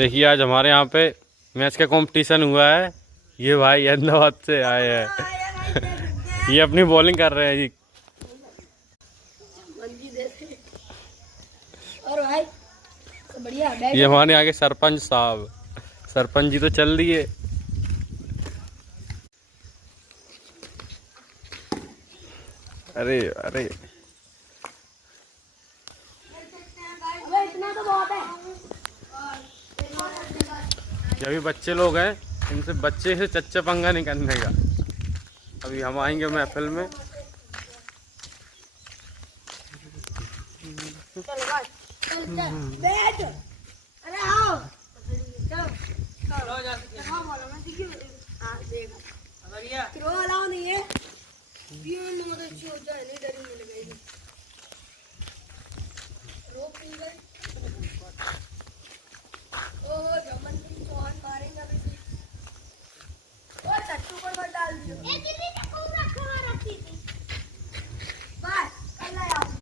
देखिए आज हमारे यहाँ पे मैच का कंपटीशन हुआ है। ये भाई अहमदाबाद से आए हैं। ये अपनी बॉलिंग कर रहे हैं जी। और भाई तो बढ़िया। ये हमारे यहाँ के सरपंच साहब, सरपंच जी तो चल दिए। अरे अरे इतना तो बहुत है। ये अभी बच्चे लोग हैं, इनसे बच्चे से चच्चा पंगा नहीं करने का। अभी हम आएंगे महफिल में। चलो भाई चल बैठ। अरे आओ चलो चलो हाँ बोलो मैं देखिए। हाँ देख थ्रो अलाउ नहीं है। ये मत अच्छी हो जाए नहीं डरी नहीं लगेगी। रोक नहीं गई। ओह जमन की चौहान मारेंगे अभी। और टट्टू पर मत डाल दियो।